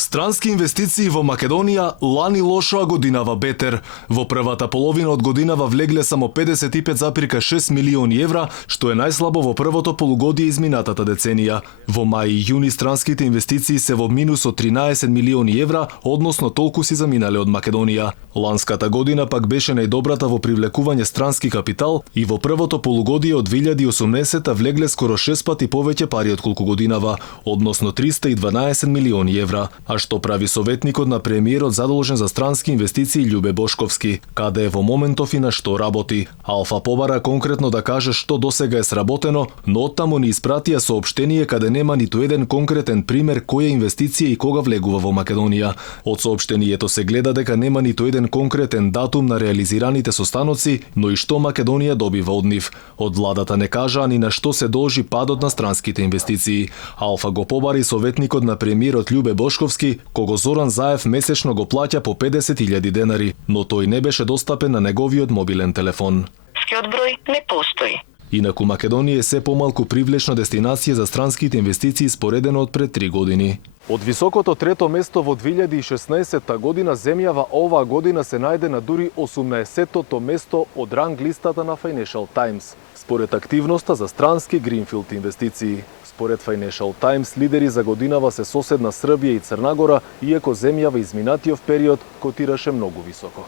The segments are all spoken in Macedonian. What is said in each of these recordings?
Странски инвестиции во Македонија лани лошо, а годинава бетер. Во првата половина од годинава влегле само 55,6 милиони евра, што е најслабо во првото полугодие изминатата деценија. Во мај и јуни странските инвестиции се во минус од 13 милиони евра, односно толку си заминале од Македонија. Ланската година пак беше најдобрата во привлекување странски капитал и во првото полугодие од 2018 влегле скоро 6 пати повеќе пари од колку годинава, односно 312 милиони евра. А што прави советникот на премиерот задолжен за странски инвестиции Љубе Бошковски, каде е во моментов и на што работи. Алфа побара конкретно да каже што досега е сработено, но оттаму ни испратија соопштение каде нема ниту еден конкретен пример која инвестиција и кога влегува во Македонија. Од соопштението се гледа дека нема ниту еден конкретен датум на реализираните состаноци, но и што Македонија добива од нив. Од владата не кажаа ни на што се должи падот на странските инвестиции. Алфа го побари советникот на премиерот Љубе Бошковски, кого Зоран Заев месечно го плаќа по 50.000 денари, но тој не беше достапен на неговиот мобилен телефон. Скиот број не постои. Инаку Македонија е се помалку привлечна дестинација за странските инвестиции споредено од пред 3 години. Од високото трето место во 2016 година земјава оваа година се најде на дури 18-тото место од ранг листата на Financial Times, според активноста за странски гринфилд инвестиции. Според Financial Times, лидери за годинава се соседна Србија и Црнагора, иако земјава изминатиот период котираше многу високо.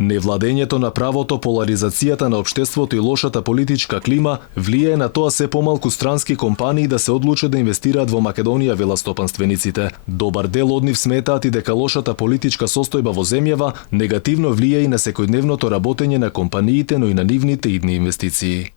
Невладењето на правото, поларизацијата на општеството и лошата политичка клима влијае на тоа се помалку странски компании да се одлучат да инвестираат во Македонија, велат стопанствениците. Добар дел од нив сметаат и дека лошата политичка состојба во земјава негативно влијае и на секојдневното работење на компаниите, но и на нивните идни инвестиции.